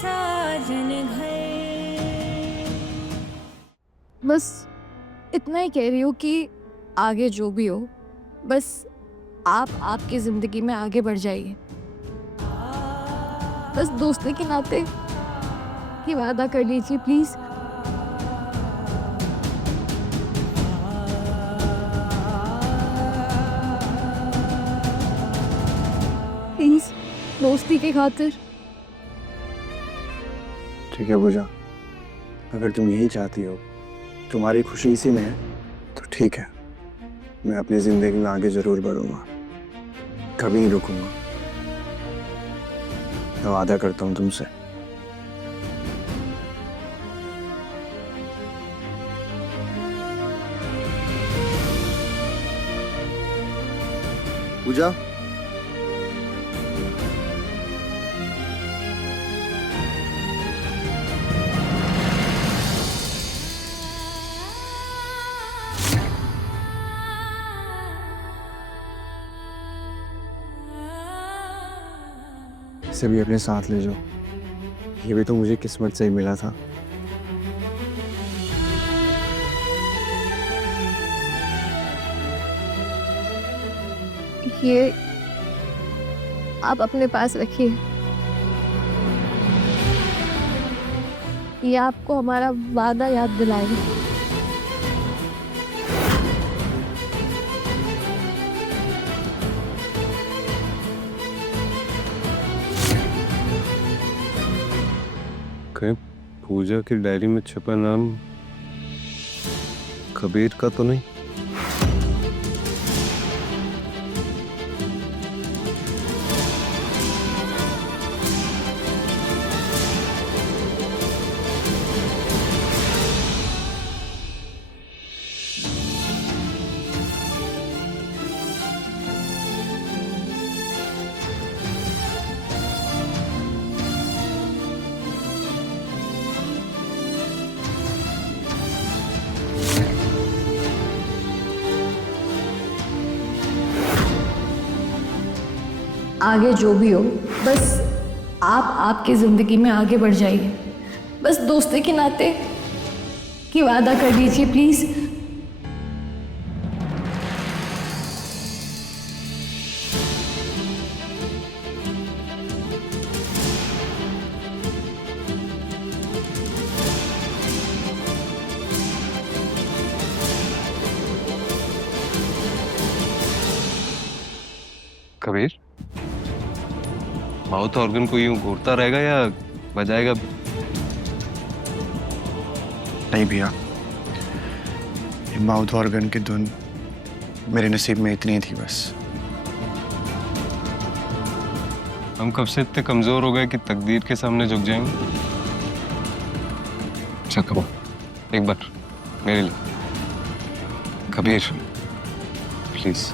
साजन घर। बस इतना ही कह रही हूँ कि आगे जो भी हो, बस आप आपकी ज़िंदगी में आगे बढ़ जाइए। बस दोस्ती के नाते कि वादा कर लीजिए प्लीज़। प्लीज़, दोस्ती की खातिर। ठीक है पूजा, अगर तुम यही चाहती हो, तुम्हारी खुशी इसी में है, तो ठीक है। मैं अपनी जिंदगी में आगे जरूर बढ़ूंगा, कभी नहीं रुकूंगा। मैं वादा करता हूँ तुमसे। पूजा, इसे भी अपने साथ ले जाओ। ये भी तो मुझे किस्मत से ही मिला था। ये आप अपने पास रखिए। ये आपको हमारा वादा याद दिलाएगा। कहीं पूजा की डायरी में छपा नाम कबीर का तो नहीं? आगे जो भी हो, बस आप आपकी ज़िंदगी में आगे बढ़ जाइए। बस दोस्ती के नाते कि वादा कर लीजिए प्लीज़। कबीर, माउथ ऑर्गन को यूं घूरता रहेगा या बजाएगा? नहीं भैया, ये माउथ ऑर्गन की धुन मेरे नसीब में इतनी ही थी बस। हम कब से इतने कमजोर हो गए कि तकदीर के सामने झुक जाएंगे? अच्छा कबो, एक बार मेरे लिए। कबीर प्लीज।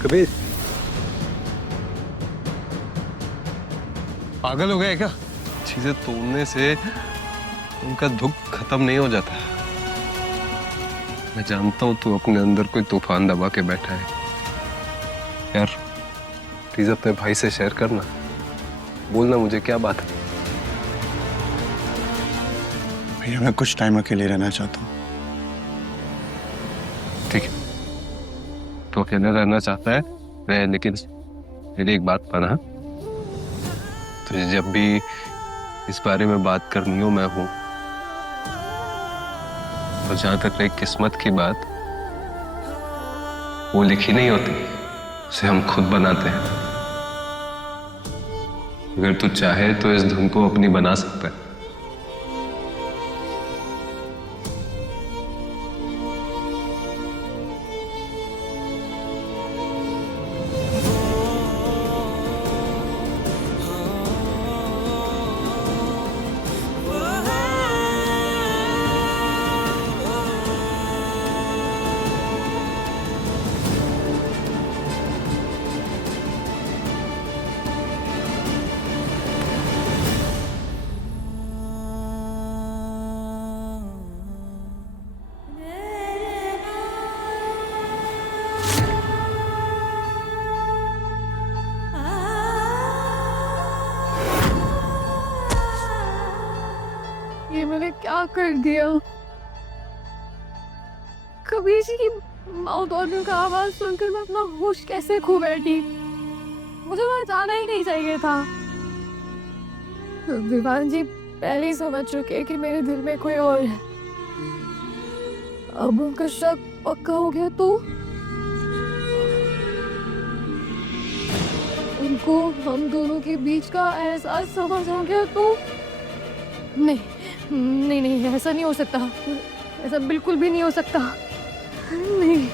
कबीर, पागल हो गए क्या? चीजें तोड़ने से उनका दुख खत्म नहीं हो जाता। मैं जानता हूँ तू अपने अंदर कोई तूफान दबा के बैठा है। यार प्लीज अपने भाई से शेयर करना, बोलना मुझे क्या बात है। भैया मैं कुछ टाइम अकेले रहना चाहता हूँ। ठीक है, तो अकेले रहना चाहता है रह, लेकिन मेरी एक बात माना, तुझे जब भी इस बारे में बात करनी हो मैं हूं। और जहां तक रही किस्मत की बात, वो लिखी नहीं होती, उसे हम खुद बनाते हैं। अगर तू चाहे तो इस धुन को अपनी बना सकता है। ये मैंने क्या कर दिया? कबीर जी की माउथ ऑर्गन का आवाज सुनकर मैं अपना होश कैसे खो बैठी। मुझे वहां जाना ही नहीं चाहिए था। विवान जी पहले ही समझ चुके हैं कि मेरे दिल में कोई और है। अब उनका शक पक्का हो गया तो उनको हम दोनों के बीच का एहसास समझ आ गया तो नहीं नहीं नहीं, ऐसा नहीं हो सकता। ऐसा बिल्कुल भी नहीं हो सकता। नहीं।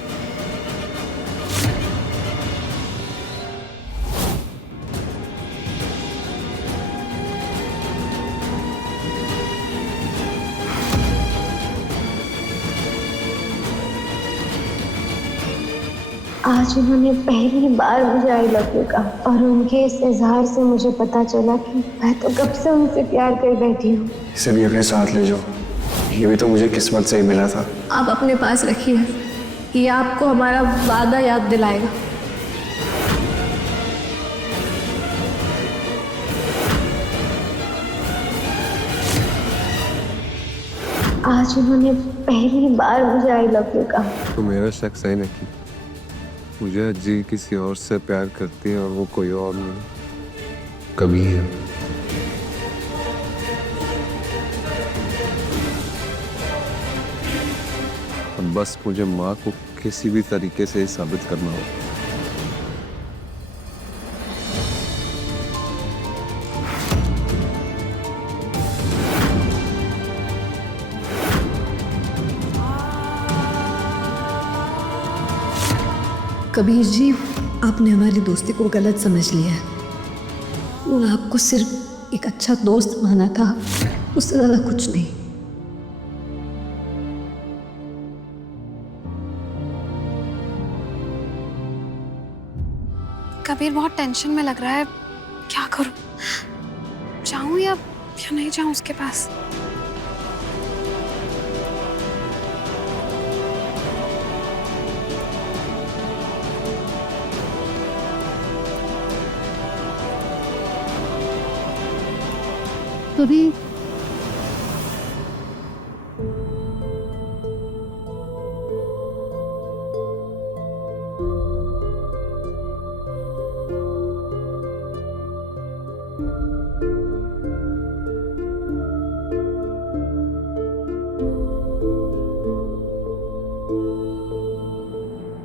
आज उन्होंने पहली बार मुझे आई लव यू कहा और उनके इस इजहार से मुझे पता चला कि मैं तो कब से उनसे प्यार कर बैठी हूँ। इसे भी अपने साथ ले जाओ, ये भी तो मुझे किस्मत से ही मिला था। आप अपने पास रखिए, ये आपको हमारा वादा याद दिलाएगा। आज उन्होंने पहली बार मुझे आई लव यू कहा। तो मेरा शक सही नहीं, मुझे अज्जी किसी और से प्यार करती है और वो कोई और नहीं, कभी है। अब बस मुझे माँ को किसी भी तरीके से साबित करना होगा। कबीर जी, आपने हमारी दोस्ती को गलत समझ लिया है। वो आपको सिर्फ एक अच्छा दोस्त माना था, उससे ज़्यादा कुछ नहीं। कबीर बहुत टेंशन में लग रहा है, क्या करूं? जाऊं या नहीं जाऊं उसके पास? कभी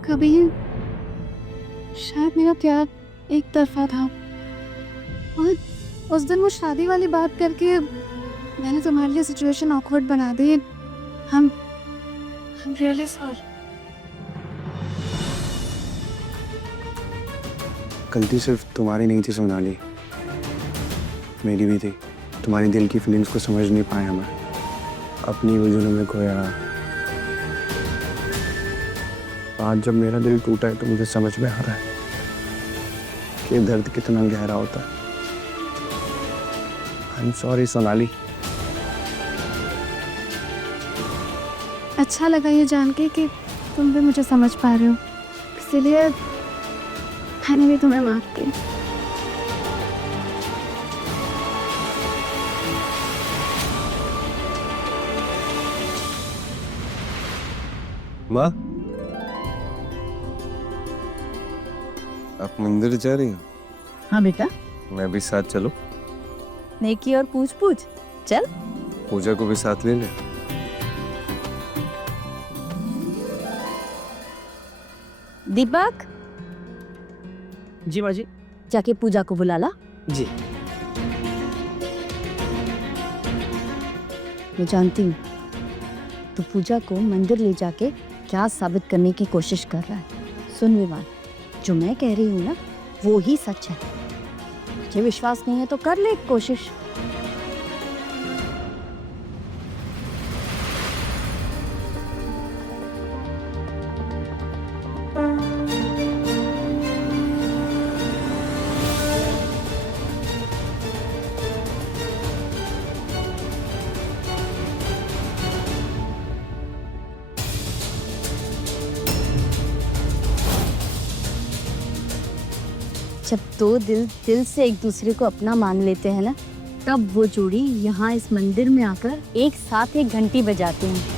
कबीर, शायद मेरा प्यार एक तरफा था और उस दिन वो शादी वाली बात करके मैंने तुम्हारे लिए सिचुएशन ऑकवर्ड बना दी। हम रियली सॉरी। गलती सिर्फ तुम्हारी नहीं थी सोनाली, मेरी भी थी। तुम्हारी दिल की फीलिंग्स को समझ नहीं पाया मैं। अपनी उलझनों में खोया। आज जब मेरा दिल टूटा है तो मुझे समझ में आ रहा है कि दर्द कितना गहरा होता है। I am sorry Sonali. अच्छा लगा ये जान के कि तुम भी मुझे समझ पा रहे हो, इसीलिए मैंने भी तुम्हें माफ किया। माँ, आप मंदिर जा रही हो? हाँ बेटा, मैं भी साथ चलूं? नेकी और पूछ पूछ चल। पूजा को भी साथ ले ले। दीपक, जी माँ जी। जाके पूजा को बुला ला। जी। मैं जानती हूँ तू पूजा को मंदिर ले जाके क्या साबित करने की कोशिश कर रहा है। सुन विमान, जो मैं कह रही हूँ ना वो ही सच है। मुझे विश्वास नहीं है तो कर ले एक कोशिश। जब दो दिल से एक दूसरे को अपना मान लेते हैं ना, तब वो जोड़ी यहाँ इस मंदिर में आकर एक साथ एक घंटी बजाते हैं।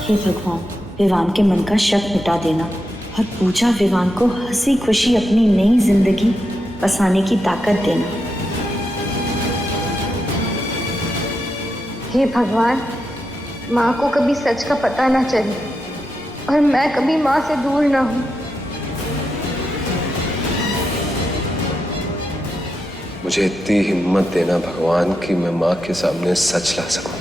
हे भगवान, विवान के मन का शक मिटा देना और पूजा विवान को हंसी खुशी अपनी नई जिंदगी बसाने की ताकत देना। हे भगवान, माँ को कभी सच का पता ना चले और मैं कभी माँ से दूर ना हूँ। मुझे इतनी हिम्मत देना भगवान कि मैं माँ के सामने सच ला सकूं।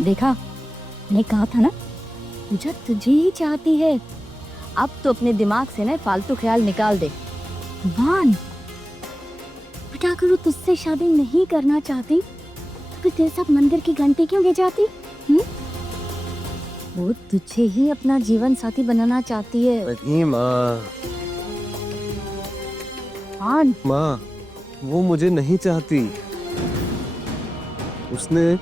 देखा, मैंने कहा था ना, पूजा तुझे ही चाहती है। अब तो अपने दिमाग से ना फालतू ख्याल निकाल दे। वान, बेटा अगर वो तुझसे शादी नहीं करना चाहती तो फिर तेरे साथ मंदिर की घंटी क्यों ले जाती? वो तुझे ही अपना जीवन साथी बनाना चाहती है। नहीं माँ। वान, माँ, वो मुझे नहीं चाहती। उसने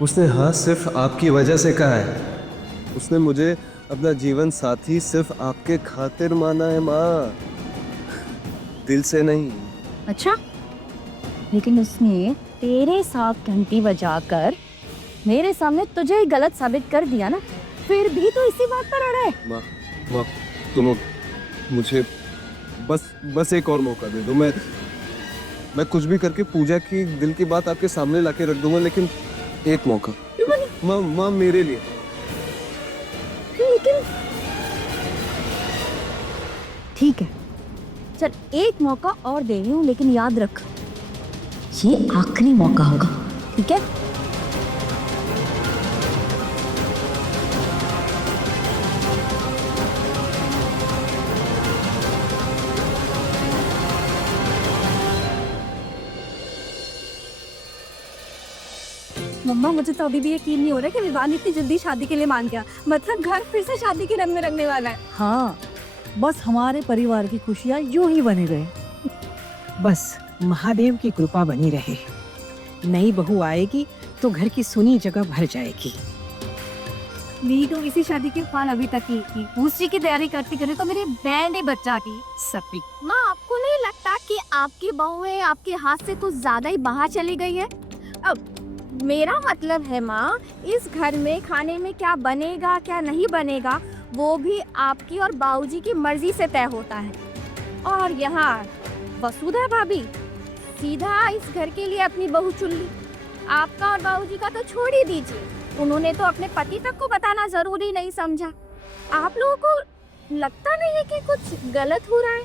उसने हाँ सिर्फ आपकी वजह से कहा है। उसने मुझे अपना जीवन साथी सिर्फ आपके खातिर माना है माँ, दिल से नहीं। अच्छा, लेकिन उसने तेरे साथ घंटी बजाकर मेरे सामने तुझे ही गलत साबित कर दिया ना, फिर भी तो इसी बात पर अड़ा है। माँ माँ तुम मुझे बस एक और मौका दे दो। मैं कुछ भी करके पूजा की दिल की बात आपके सामने लाके रख दूंगा, लेकिन एक मौका माँ मेरे लिए। लेकिन ठीक है, चल एक मौका और दे रही हूँ, लेकिन याद रख ये आखिरी मौका होगा, ठीक है? मम्मा, मुझे तो अभी भी यकीन नहीं हो रहा कि विवान इतनी जल्दी शादी के लिए मान गया। मतलब घर फिर से शादी के रंग में रंगने वाला है। हाँ, बस हमारे परिवार की खुशियाँ यूं ही बनी रहे। बस महादेव की कृपा बनी रहे। नई बहू आएगी तो घर की सुनी जगह भर जाएगी। मेरी तो इसी शादी के प्लान अभी तक ही थी। दूसरी की तैयारी करती करे तो मेरी बैंड ही बच्चा की सपी। माँ, आपको नहीं लगता कि आपकी बहुएं आपके हाथ से कुछ ज्यादा ही बाहर चली गई है? अब मेरा मतलब है माँ, इस घर में खाने में क्या बनेगा क्या नहीं बनेगा वो भी आपकी और बाबूजी की मर्जी से तय होता है। और यहाँ वसुधा भाभी सीधा इस घर के लिए अपनी बहू चुन ली। आपका और बाबूजी का तो छोड़ ही दीजिए, उन्होंने तो अपने पति तक को बताना जरूरी नहीं समझा। आप लोगों को लगता नहीं है कि कुछ गलत हो रहा है?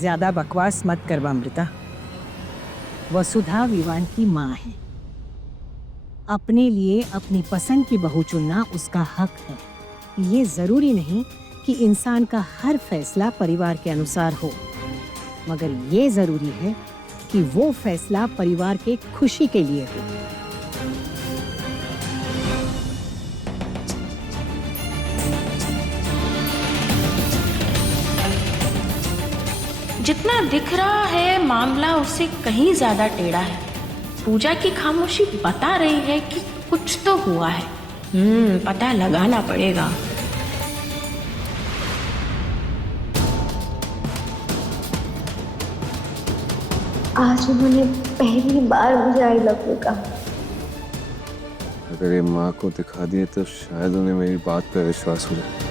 ज्यादा बकवास मत कर अमृता। वसुधा विवान की माँ है। अपने लिए अपनी पसंद की बहू चुनना उसका हक है। ये जरूरी नहीं कि इंसान का हर फैसला परिवार के अनुसार हो, मगर ये जरूरी है कि वो फैसला परिवार के खुशी के लिए हो। जितना दिख रहा है मामला उससे कहीं ज्यादा टेढ़ा है। पूजा की खामोशी बता रही है कि कुछ तो हुआ है। पता लगाना पड़ेगा। आज उन्होंने पहली बार मुझे आई लव यू कहा। अगर ये माँ को दिखा दिए तो शायद उन्हें मेरी बात पर विश्वास हो जाए।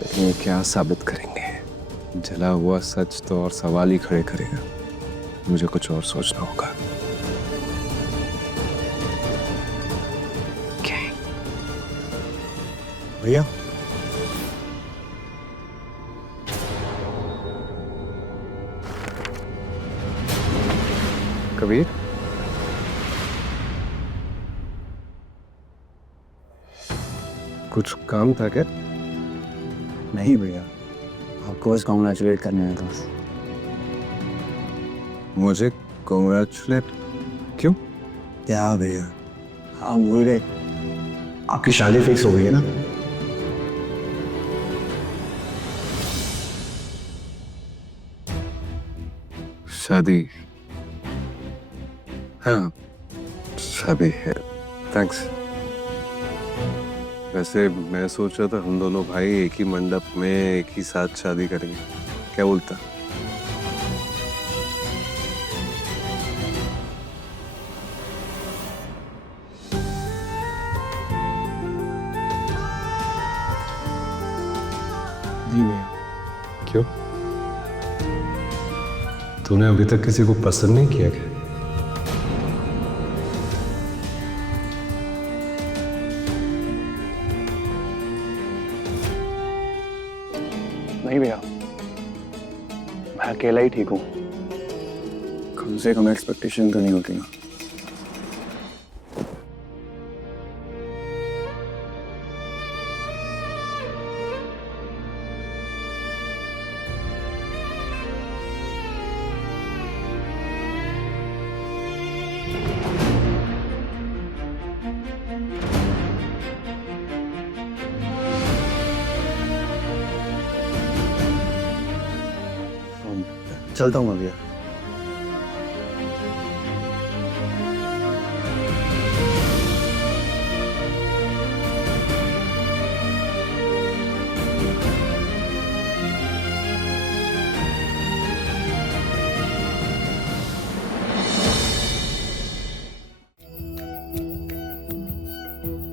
लेकिन ये क्या साबित करेंगे? जला हुआ सच तो और सवाल ही खड़े करेगा। मुझे कुछ और सोचना होगा। भैया, कबीर, कुछ काम था क्या? नहीं भैया, आपको बस कॉन्ग्रेचुलेट करने आया था। मुझे कॉन्ग्रेचुलेट क्यों? क्या भैया, आप भूल गए? आपकी शादी फिक्स हो गई है ना? शादी? हाँ, शादी है। थैंक्स। वैसे मैं सोच रहा था हम दोनों भाई एक ही मंडप में एक ही साथ शादी करेंगे, क्या बोलता? जी भैया। क्यों? तूने अभी तक किसी को पसंद नहीं किया क्या? नहीं भैया, मैं अकेला ही ठीक हूँ। कम से कम एक्सपेक्टेशन तो नहीं होती ना। चलता हूँ मैं भैया।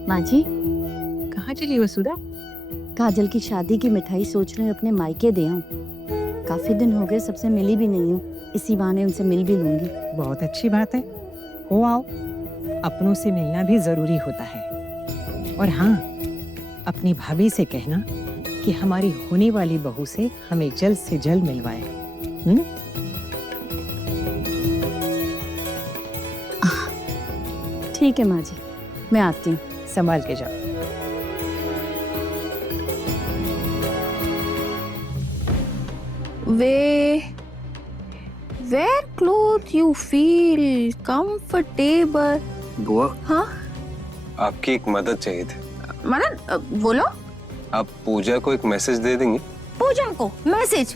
माँ जी, कहाँ चली वसुधा? काजल की शादी की मिठाई सोच रही हूँ अपने मायके दे आऊं। काफी दिन हो गए, सबसे मिली भी नहीं हूँ, इसी बहाने उनसे मिल भी लूंगी। बहुत अच्छी बात है, हो आओ। अपनों से मिलना भी जरूरी होता है। और हाँ, अपनी भाभी से कहना कि हमारी होने वाली बहू से हमें जल्द से जल्द मिलवाए। ठीक है माँ जी, मैं आती हूँ। संभाल के जाओ। Wear clothes you feel comfortable. बुआ, हाँ आपकी एक मदद चाहिए थी। मदद बोलो। आप पूजा को एक मैसेज दे देंगे? पूजा को मैसेज?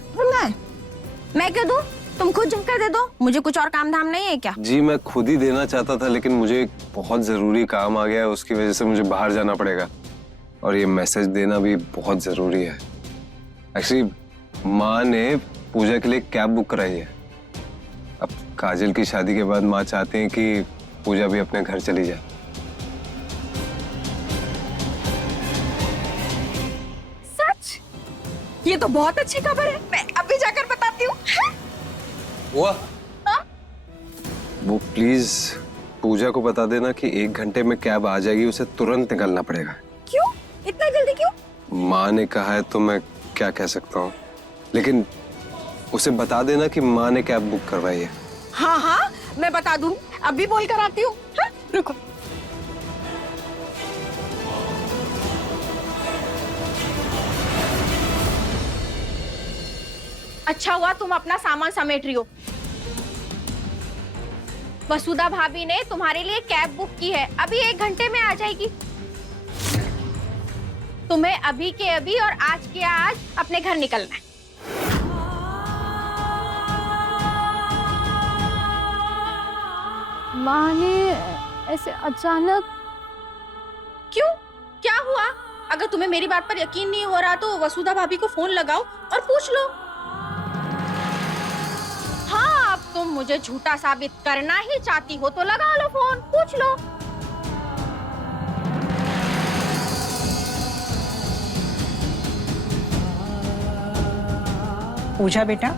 मैं क्या दूं? तुम खुद जमकर दे दो, मुझे कुछ और काम धाम नहीं है क्या? जी मैं खुद ही देना चाहता था, लेकिन मुझे एक बहुत जरूरी काम आ गया है, उसकी वजह से मुझे बाहर जाना पड़ेगा और ये मैसेज देना भी बहुत जरूरी है। एक्चुअली माँ ने पूजा के लिए कैब बुक कराई है। अब काजल की शादी के बाद माँ चाहती हैं कि पूजा भी अपने घर चली जाए। सच? ये तो बहुत अच्छी खबर है, मैं अभी जाकर बताती हूँ। बुआ, वो प्लीज पूजा को बता देना कि 1 घंटे में कैब आ जाएगी, उसे तुरंत निकलना पड़ेगा। क्यों? इतना जल्दी क्यों? माँ ने कहा है तो मैं क्या कह सकता हूँ, लेकिन उसे बता देना कि माँ ने कैब बुक करवाई है। हाँ हाँ मैं बता दूँ, अभी बोल कर आती हूँ। हाँ? रुको। अच्छा हुआ तुम अपना सामान समेट रही हो। वसुधा भाभी ने तुम्हारे लिए कैब बुक की है, अभी 1 घंटे में आ जाएगी। तुम्हें अभी के अभी और आज के आज अपने घर निकलना है। माँ ने ऐसे अचानक। क्यों? क्या हुआ? अगर तुम्हें मेरी बात पर यकीन नहीं हो रहा तो वसुधा भाभी को फोन लगाओ और पूछ लो। हाँ, अब तुम मुझे झूठा साबित करना ही चाहती हो तो लगा लो फोन, पूछ लो। पूजा बेटा,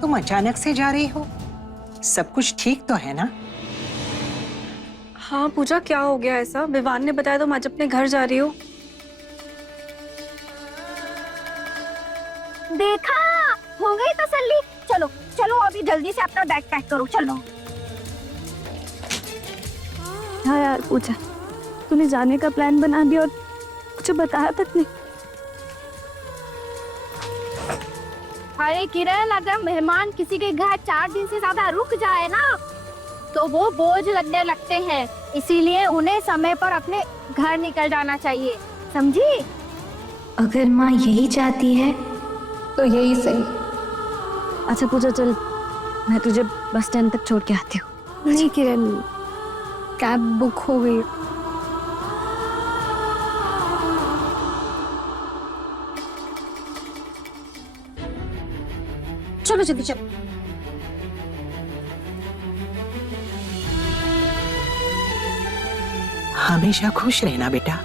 तुम अचानक से जा रही हो, सब कुछ ठीक तो है ना? हाँ पूजा, क्या हो गया ऐसा? विवान ने बताया तुम आज अपने घर जा रही हो। देखा, हो गई तसल्ली। चलो चलो अभी जल्दी से अपना बैग पैक करो, चलो। हाँ यार पूजा, तूने जाने का प्लान बना दिया और मुझे बताया तक नहीं। अरे किरण, अगर मेहमान किसी के घर 4 दिन से ज्यादा रुक जाए ना तो वो बोझ लगने लगते हैं, इसीलिए उन्हें समय पर अपने घर निकल जाना चाहिए, समझी? अगर माँ यही चाहती है तो यही सही। अच्छा पूजा चल, मैं तुझे बस स्टैंड तक छोड़ के आती हूँ। नहीं किरण, कैब बुक हो गई। चलो जल्दी चलो। हमेशा खुश रहना बेटा।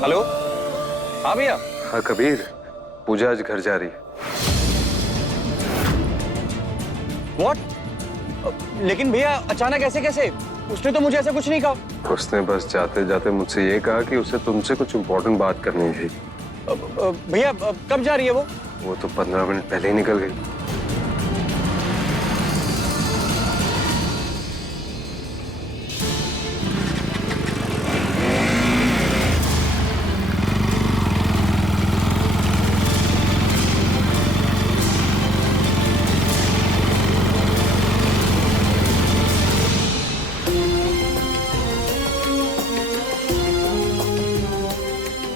हेलो, हाँ भैया। हाँ कबीर, पूजा आज घर जा रही है। What? लेकिन भैया अचानक ऐसे कैसे? उसने तो मुझे ऐसा कुछ नहीं कहा। उसने बस जाते जाते मुझसे ये कहा कि उसे तुमसे कुछ इम्पोर्टेंट बात करनी थी, भैया कब जा रही है वो तो 15 मिनट पहले ही निकल गई।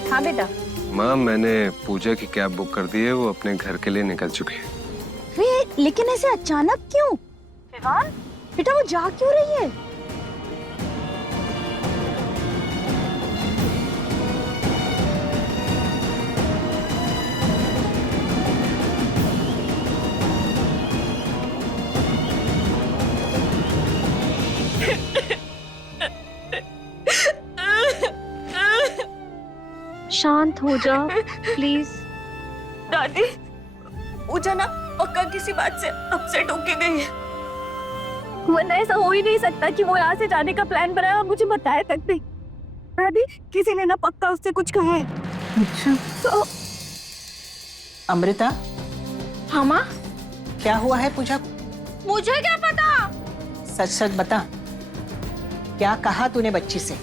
हाँ बेटा। माँ, मैंने पूजा की कैब बुक कर दी है, वो अपने घर के लिए निकल चुकी है। लेकिन ऐसे अचानक क्यों? विवान, बेटा वो जा क्यों रही है? शांत हो जाओ प्लीज। दादी, पूजा ना पक्का किसी बात से अपसेट होके गई है। वरना ऐसा हो ही नहीं सकता कि वो यहाँ से जाने का प्लान बनाया और मुझे बताया तक नहीं। दादी, किसी ने ना पक्का उससे कुछ कहा है। अच्छा तो अमृता, हाँ माँ, क्या हुआ है पूजा? मुझे क्या पता। सच सच बता, क्या कहा तूने बच्ची से?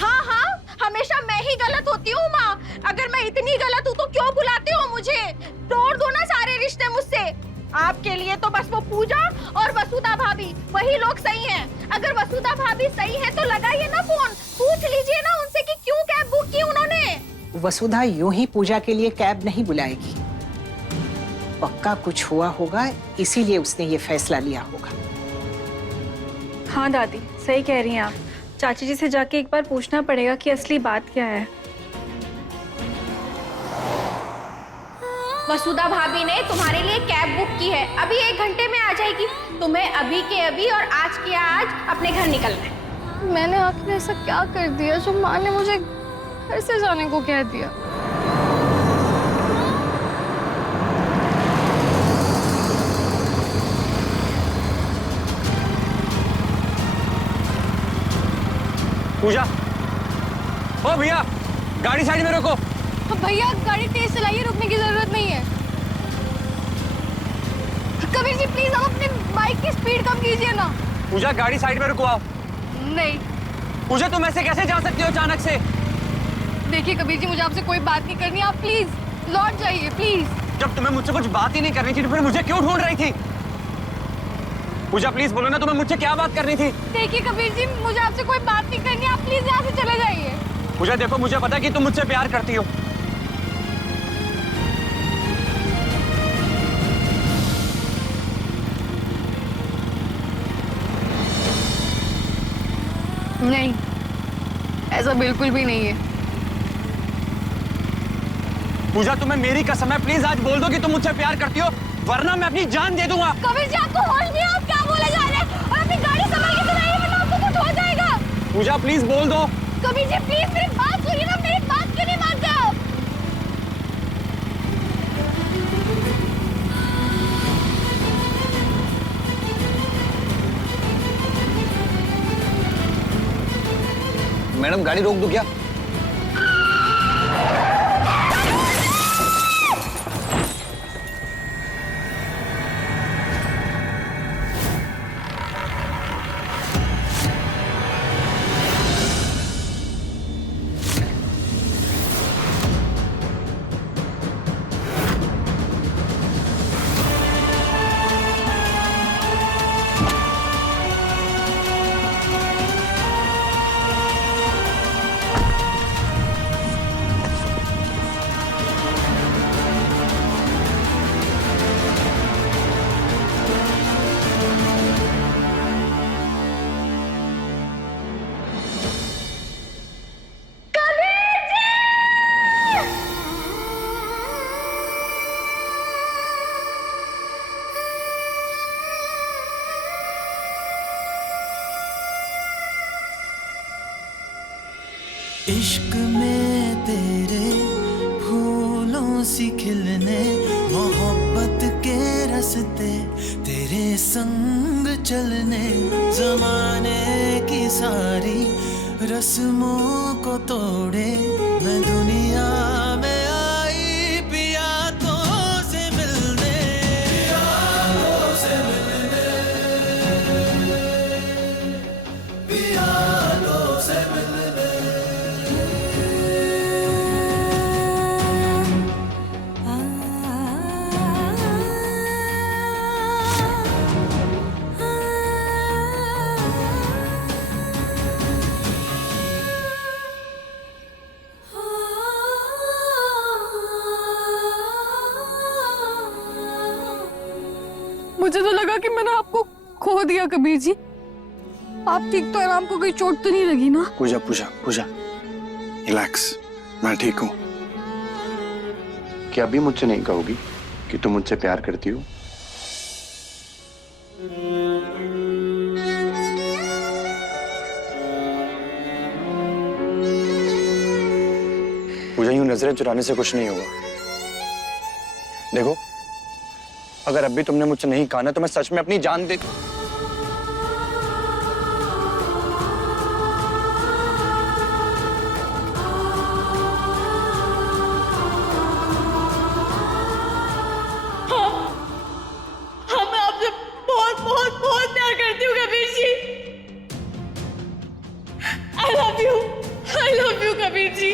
हाँ हाँ, हमेशा मैं ही गलत होती हूँ माँ। अगर मैं इतनी गलत हूँ तो क्यों बुलाते हो मुझे? तोड़ दो ना सारे रिश्ते मुझसे। आपके लिए तो बस वो पूजा और वसुधा भाभी, वही लोग सही हैं। अगर वसुधा भाभी सही है तो लगाइए ना फोन, पूछ लीजिए ना उनसे कि क्यों कैब बुक की उन्होंने। वसुधा यूं ही पूजा के लिए कैब नहीं बुलाएगी। पक्का कुछ हुआ होगा, इसीलिए उसने ये फैसला लिया होगा। हाँ दादी, सही कह रही हैं आप। चाची जी से जाके एक बार पूछना पड़ेगा कि असली बात क्या है। वसुधा भाभी ने तुम्हारे लिए कैब बुक की है, अभी 1 घंटे में आ जाएगी। तुम्हें अभी के अभी और आज के आज अपने घर निकलना है। मैंने आखिर ऐसा क्या कर दिया जो माँ ने मुझे घर से जाने को कह दिया? पूजा, ओ भैया, गाड़ी साइड में रोको। भैया गाड़ी तेज चलाइए, रुकने की जरूरत नहीं है। कबीर जी प्लीज आप अपने बाइक की स्पीड कम कीजिए ना। पूजा, गाड़ी साइड में रुकवाओ। नहीं। पूजा, तुम ऐसे कैसे जा सकती हो अचानक से? देखिए कबीर जी, मुझे आपसे कोई बात नहीं करनी, आप प्लीज लौट जाइए प्लीज। जब तुम्हें मुझसे कुछ बात ही नहीं करनी थी तो फिर मुझे क्यों ढूंढ रही थी? पूजा प्लीज बोलो ना, तुम्हें मुझसे क्या बात करनी थी? देखिए कबीर जी, मुझे आपसे कोई बात नहीं करनी, आप प्लीज यहाँ से चले जाइए। पूजा देखो, मुझे पता है कि तुम मुझसे प्यार करती हो। नहीं, ऐसा बिल्कुल भी नहीं है। पूजा, तुम्हें मेरी कसम है, प्लीज आज बोल दो कि तुम मुझसे प्यार करती हो, वरना मैं अपनी जान दे दूंगा। कबीर जी आपको होश नहीं है, आप क्या बोले जा रहे हैं? और अपनी गाड़ी संभाल के चलाइए वरना आपको कुछ हो जाएगा। पूजा प्लीज बोल दो। कबीर जी प्लीज मेरी बात सुनिए ना, मेरी बात क्यों नहीं मानते हो? मैडम, गाड़ी रोक दो क्या? इश्क में तेरे फूलों सी खिलने, मोहब्बत के रास्ते तेरे संग चलने, जमाने की सारी रस्मों को तोड़े मैं दुनिया में आई मुझे तो लगा कि मैंने आपको खो दिया कबीर जी। आप ठीक तो है? आपको कोई चोट तो नहीं लगी ना? पूजा पूजा पूजा, रिलैक्स, मैं ठीक हूँ। क्या अभी मुझसे नहीं कहोगी कि तुम मुझसे प्यार करती हो? पूजा, यूं नजरें चुराने से कुछ नहीं होगा। देखो, अगर अभी तुमने मुझसे नहीं कहा ना तो मैं सच में अपनी जान दे। मैं आपसे बहुत बहुत बहुत प्यार करती हूँ Kabir ji. I love you Kabir ji.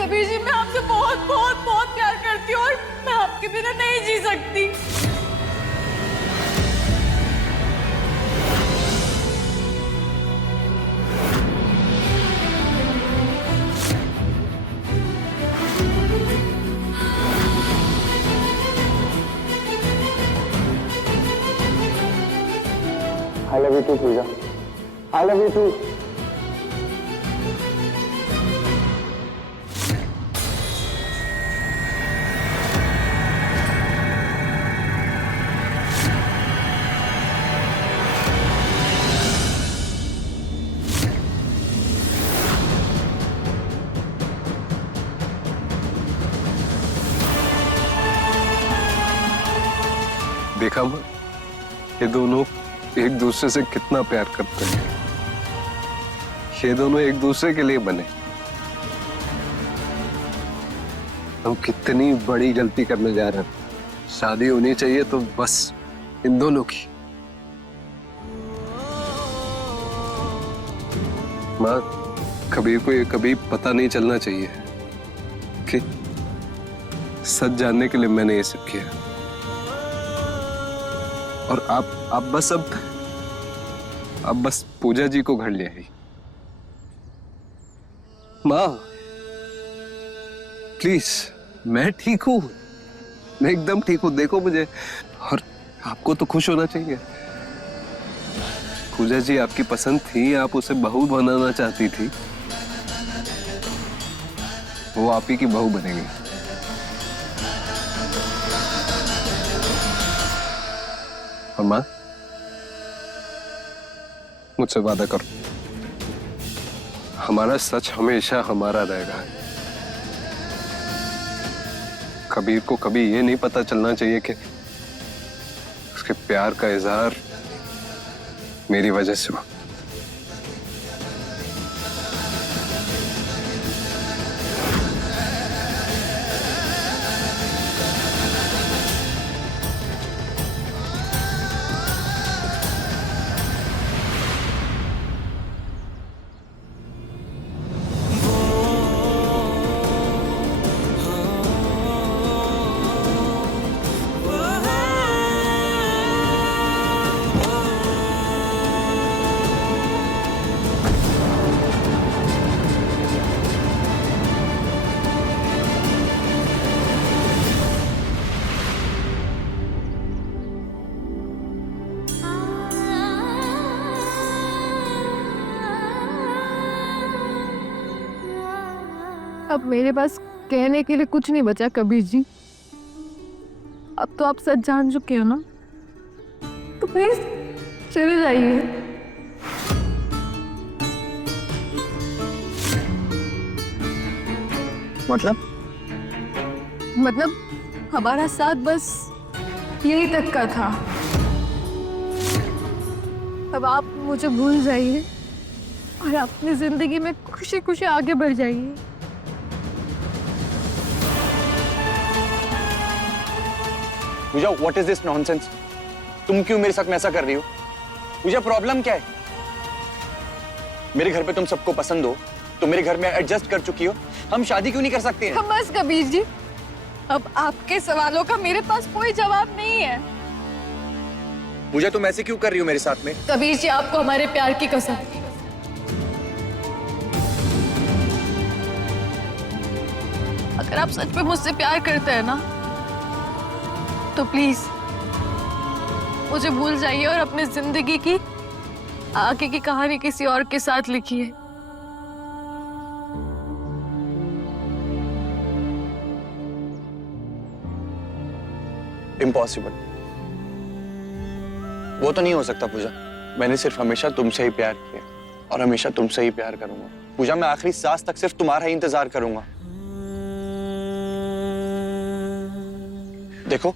Kabir ji, मैं आपसे बहुत बहुत बहुत प्यार करती हूँ और मैं आपके बिना नहीं जी सकती। I love you too, Puja. I love you too। देखा माँ, ये दोनों एक दूसरे से कितना प्यार करते हैं। ये दोनों एक दूसरे के लिए बने। हम कितनी बड़ी गलती करने जा रहे हैं। शादी होनी चाहिए तो बस इन दोनों की। माँ, कबीर को ये कभी पता नहीं चलना चाहिए कि सच जानने के लिए मैंने ये सब किया। और आप बस पूजा जी को घर ले आई। माँ प्लीज, मैं ठीक हूँ, मैं एकदम ठीक हूँ। देखो मुझे, और आपको तो खुश होना चाहिए। पूजा जी आपकी पसंद थी, आप उसे बहू बनाना चाहती थी, वो आप ही की बहू बनेगी। और माँ, मुझसे वादा करो, हमारा सच हमेशा हमारा रहेगा। कबीर को कभी ये नहीं पता चलना चाहिए कि उसके प्यार का इजहार मेरी वजह से हुआ। अब मेरे पास कहने के लिए कुछ नहीं बचा कबीर जी। अब तो आप सच जान चुके हो ना, तो प्लीज चले जाइए। मतलब हमारा साथ बस यही तक का था। अब आप मुझे भूल जाइए और अपनी जिंदगी में खुशी खुशी आगे बढ़ जाइए। पूजा, व्हाट इज दिस नॉनसेंस? तुम क्यों मेरे साथ में ऐसा कर रही हो? पूजा, प्रॉब्लम क्या है? मेरे घर पे तुम सबको पसंद हो, तो मेरे घर में एडजस्ट कर चुकी हो, हम शादी क्यों नहीं कर सकते हैं? हम बस कबीर जी, अब आपके सवालों का मेरे पास कोई जवाब नहीं है। पूजा, तुम ऐसे क्यों कर रही हो मेरे साथ में? कबीर जी, आपको हमारे प्यार की कसम, अगर आप सच में मुझसे प्यार करते हैं ना, तो प्लीज मुझे भूल जाइए और अपनी जिंदगी की आगे की कहानी किसी और के साथ लिखिए। इम्पॉसिबल, वो तो नहीं हो सकता पूजा। मैंने सिर्फ हमेशा तुमसे ही प्यार किया और हमेशा तुमसे ही प्यार करूंगा। पूजा, मैं आखिरी सांस तक सिर्फ तुम्हारा ही इंतजार करूंगा। देखो,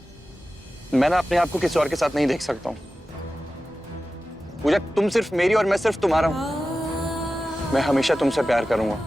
मैं ना अपने आप को किसी और के साथ नहीं देख सकता हूं। पूजा, तुम सिर्फ मेरी और मैं सिर्फ तुम्हारा हूं। मैं हमेशा तुमसे प्यार करूंगा।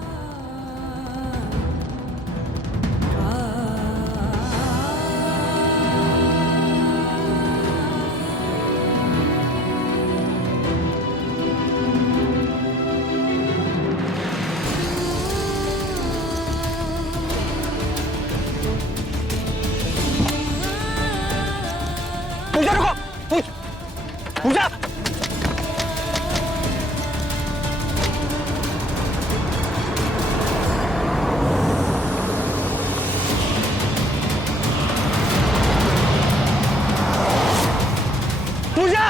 पूजा, रुको! पूजा! पूजा!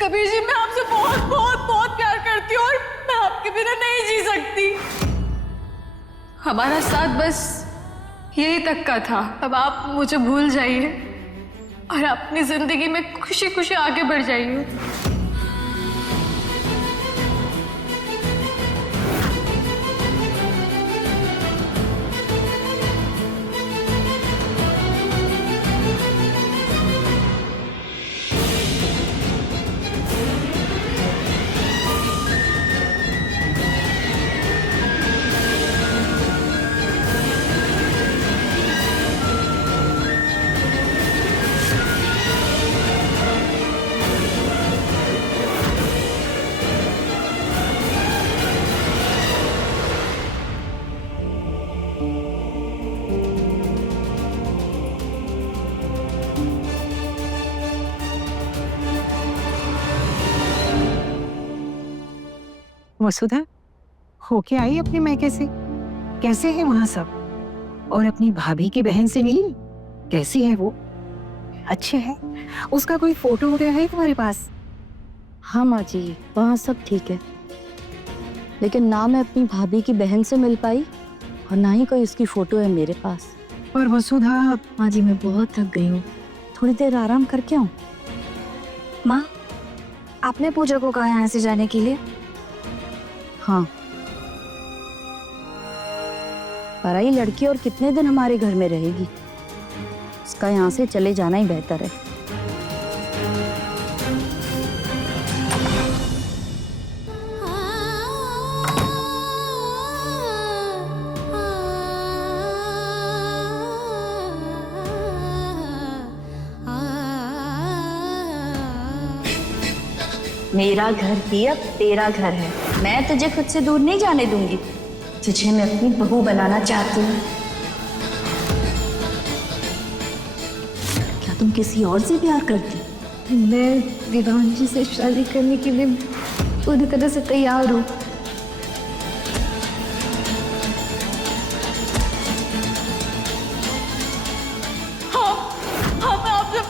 कबीर जी, मैं आपसे बहुत बहुत बहुत प्यार करती हूँ और मैं आपके बिना नहीं जी सकती। हमारा साथ बस यही तक का था। अब आप मुझे भूल जाइए और अपनी जिंदगी में खुशी खुशी आगे बढ़ जाइए। वसुधा, होके आई अपने मैके से? कैसे है वहां सब? और अपनी भाभी की बहन से मिली? कैसी है वो? अच्छे है? उसका कोई फोटो वगैरह है तुम्हारे पास? हाँ माँ जी, वहाँ सब ठीक है, लेकिन ना मैं अपनी भाभी की बहन से मिल पाई और ना ही कोई उसकी फोटो है मेरे पास। पर वसुधा, माँ जी मैं बहुत थक गई हूँ, थोड़ी देर आराम करके आऊँ। माँ, आपने पूजा को कहा यहाँ से जाने के लिए? हाँ, पराई लड़की और कितने दिन हमारे घर में रहेगी, उसका यहाँ से चले जाना ही बेहतर है। मेरा घर भी अब तेरा घर है, मैं तुझे खुद से दूर नहीं जाने दूंगी। तुझे मैं अपनी बहू बनाना चाहती हूँ। क्या तुम किसी और से प्यार करती? मैं विवान जी से शादी करने के लिए पूरी तरह से तैयार हूँ। हाँ, मैं आपसे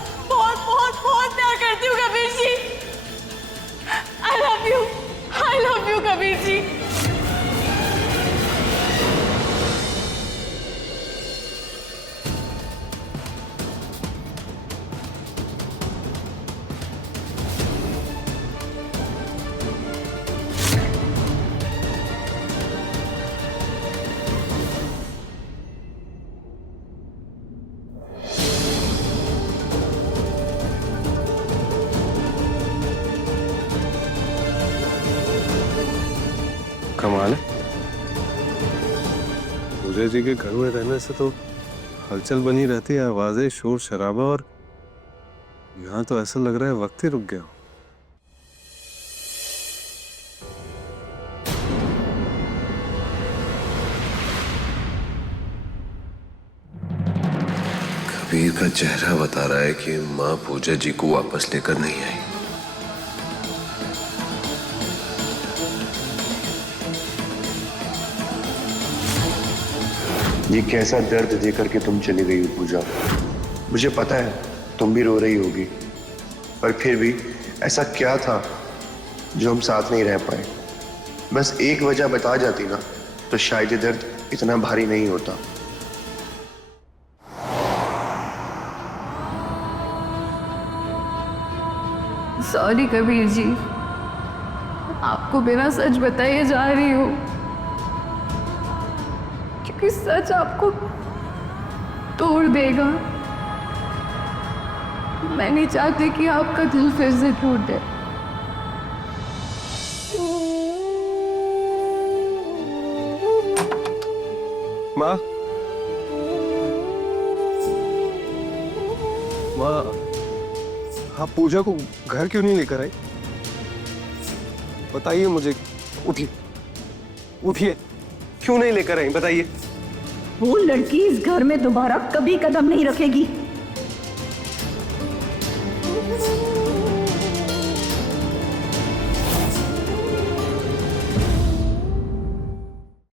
पूजा जी के घर में रहने से तो हलचल बनी रहती है, आवाजें, शोर शराबा, और यहाँ तो ऐसा लग रहा है वक्त ही रुक गया। कबीर का चेहरा बता रहा है कि माँ पूजा जी को वापस लेकर नहीं आई। ये कैसा दर्द देकर के तुम चली गई हो पूजा। मुझे पता है तुम भी रो रही होगी, पर फिर भी ऐसा क्या था जो हम साथ नहीं रह पाए? बस एक वजह बता जाती ना तो शायद ये दर्द इतना भारी नहीं होता। सॉरी कबीर जी, आपको बिना सच बताए जा रही हूँ, क्योंकि सच आपको तोड़ देगा। मैं नहीं चाहती कि आपका दिल फिर से टूटे। माँ, माँ, आप पूजा को घर क्यों नहीं लेकर आई? बताइए मुझे। उठिए, उठिए, क्यों नहीं लेकर आई बताइए। वो लड़की इस घर में दोबारा कभी कदम नहीं रखेगी।